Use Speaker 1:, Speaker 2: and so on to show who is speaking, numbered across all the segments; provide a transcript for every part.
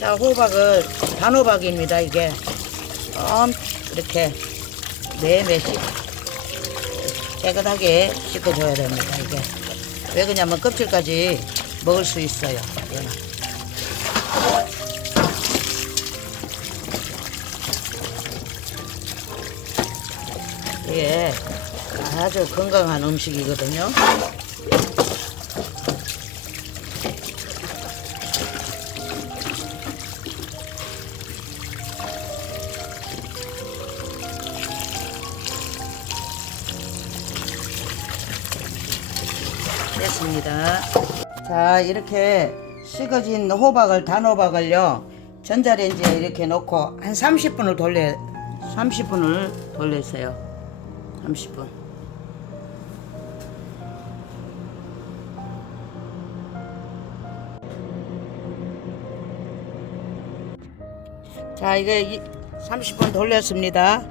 Speaker 1: 자, 호박을 단호박입니다, 이게. 좀 이렇게 매매씩 깨끗하게 씻어줘야 됩니다, 이게. 왜 그러냐면 껍질까지 먹을 수 있어요. 이게 아주 건강한 음식이거든요. 됐습니다. 자, 이렇게 식어진 호박을, 단호박을요, 전자레인지에 이렇게 놓고 한 30분을 돌려, 30분을 돌렸어요. 30분. 자, 이거 이- 30분 돌렸습니다.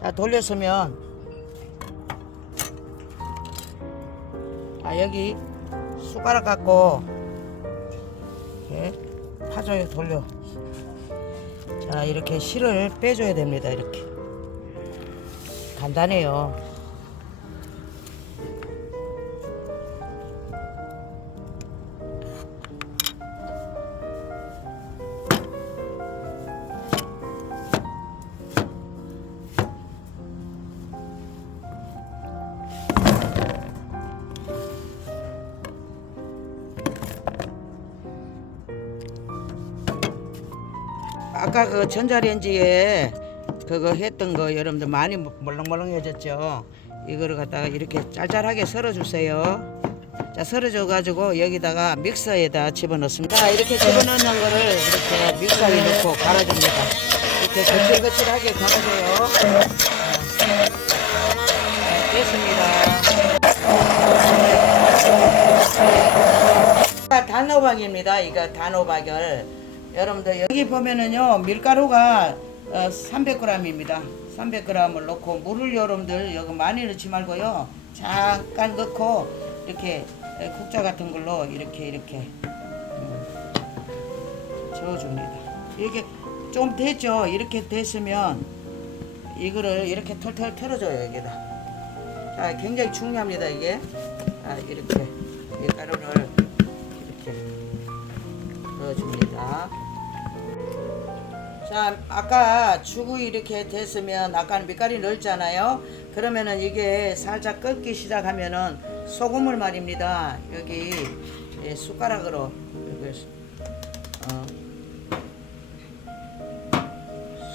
Speaker 1: 자, 돌렸으면 아 여기 숟가락 갖고 이렇게 파종에 돌려. 자 이렇게 실을 빼줘야 됩니다 이렇게. 간단해요 아까 그 전자레인지에 그거 했던 거 여러분들 많이 멀렁멀렁해졌죠? 이거를 갖다가 이렇게 짤짤하게 썰어주세요. 자 썰어줘 가지고 여기다가 믹서에다 집어넣습니다. 자 이렇게 집어넣는 거를 이렇게 믹서에 넣고 갈아줍니다. 이렇게 거칠거칠하게 갈아줘요. 자, 됐습니다. 아, 단호박입니다. 이거 단호박을 여러분들 여기 보면은요 밀가루가 어, 300g입니다. 300g을 넣고 물을 여러분들 여기 많이 넣지 말고요 잠깐 넣고 이렇게 에, 국자 같은 걸로 이렇게 이렇게 음, 저어줍니다. 이렇게 좀 됐죠. 이렇게 됐으면 이거를 이렇게 털털 털어줘요 여기다. 자 굉장히 중요합니다 이게. 자 이렇게 밀가루를 이렇게 넣어줍니다. 자, 아까 죽이 이렇게 됐으면 아까는 밑가루 넣었잖아요. 그러면은 이게 살짝 끓기 시작하면은 소금을 말입니다. 여기 예, 숟가락으로 어,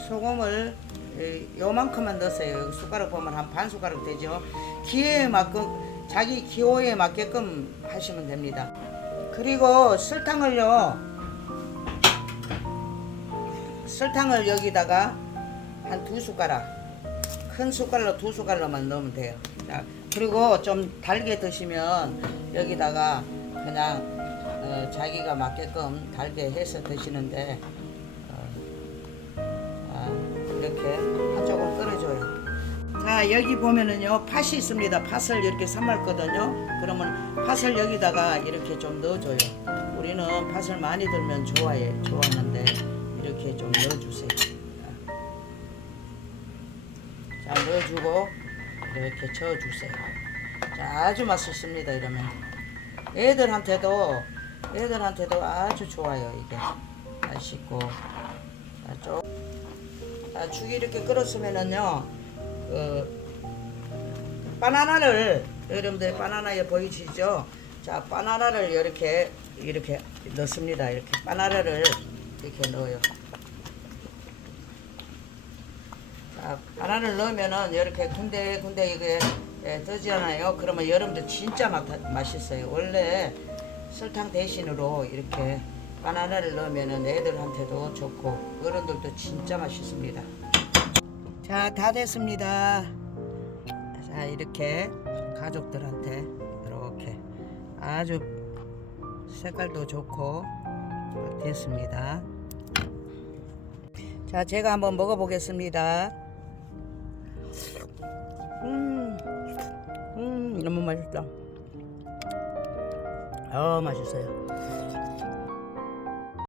Speaker 1: 소금을 예, 요만큼만 넣으세요. 숟가락 보면 한 반 숟가락 되죠. 기호에 맞게끔 자기 기호에 맞게끔 하시면 됩니다. 그리고 설탕을요. 설탕을 여기다가 한 두 숟가락 큰 숟갈로 두 숟갈로만 넣으면 돼요. 자, 그리고 좀 달게 드시면 여기다가 그냥 어, 자기가 맞게끔 달게 해서 드시는데 어, 아, 이렇게 한쪽을 끓여줘요. 자 여기 보면은요 팥이 있습니다. 팥을 이렇게 삶았거든요. 그러면 팥을 여기다가 이렇게 좀 넣어줘요. 우리는 팥을 많이 들면 좋아해 좋아하는데 이렇게 좀 넣어주세요. 자 넣어주고 이렇게 저어주세요. 자 아주 맛있습니다 이러면 애들한테도 애들한테도 아주 좋아요 이게 맛있고 자, 좀 자, 죽이 이렇게 끓었으면은요 그 바나나를 여러분들 바나나에 보이시죠? 자 바나나를 이렇게 이렇게 넣습니다. 이렇게 바나나를 이렇게 넣어요. 자 바나나를 넣으면은 이렇게 군데 군데 이게 예, 뜨잖아요. 그러면 여러분들 진짜 맛, 맛있어요. 원래 설탕 대신으로 이렇게 바나나를 넣으면은 애들한테도 좋고 어른들도 진짜 맛있습니다. 자, 다 됐습니다. 자, 이렇게 가족들한테 이렇게 아주 색깔도 좋고 됐습니다. 자, 제가 한번 먹어보겠습니다. 음, 음, 너무 맛있다. 어, 맛있어요.